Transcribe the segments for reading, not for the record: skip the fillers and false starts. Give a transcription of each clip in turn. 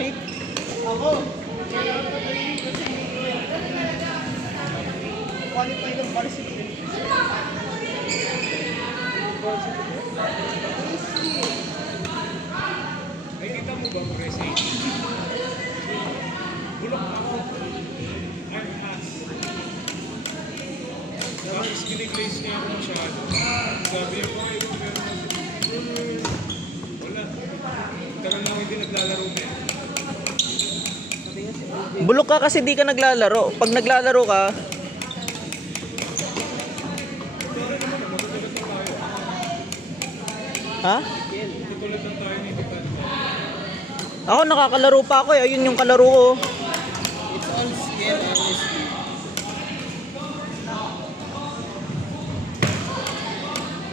shape. Ako. Qualify ng varsity. Ay, kita mo ba mga SA? Bulok ako. Ay, tapos kiniglaze niya ako masyado. Sabi niya po, ikaw meron na wala. Tagal lang hindi naglalaro na eh. Bulok ka kasi di ka naglalaro. Pag naglalaro ka, ha? Tutulad lang tayo ni Dipan. Ako nakakalaro pa ako eh. Ayun yung kalaro ko. It's all skill, honestly.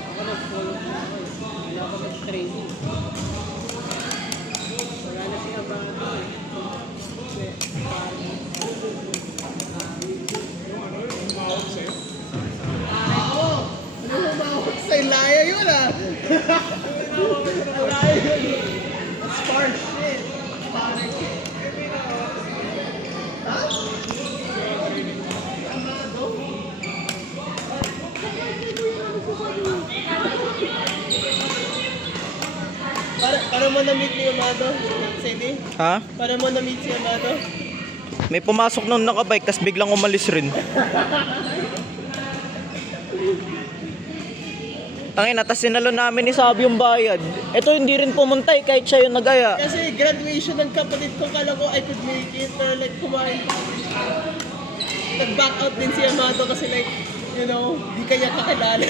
Ako nag-follow na ako eh. Wala ako mag-training. Wala na siya ba ito eh. Yung ano, yung umawag sa'yo. Ay ko! Ano humawag sa ilaya yun ah? Ilaya yun. That's far shit. Pare ko. Ha? Amado? Para mo na-meet ni Amado? Sedi? Ha? Para mo na-meet si Amado? May pumasok nung nakabike tas biglang umalis rin. Tangina, tas sinalo namin ni Sabi yung bayad. Ito hindi rin pumunta eh, kahit siya yung nag-aya. Kasi graduation ng kapatid ko, kala ko I could make it, or like kumain. Nag-back out din si Amado kasi like, you know, di kanya kakilala.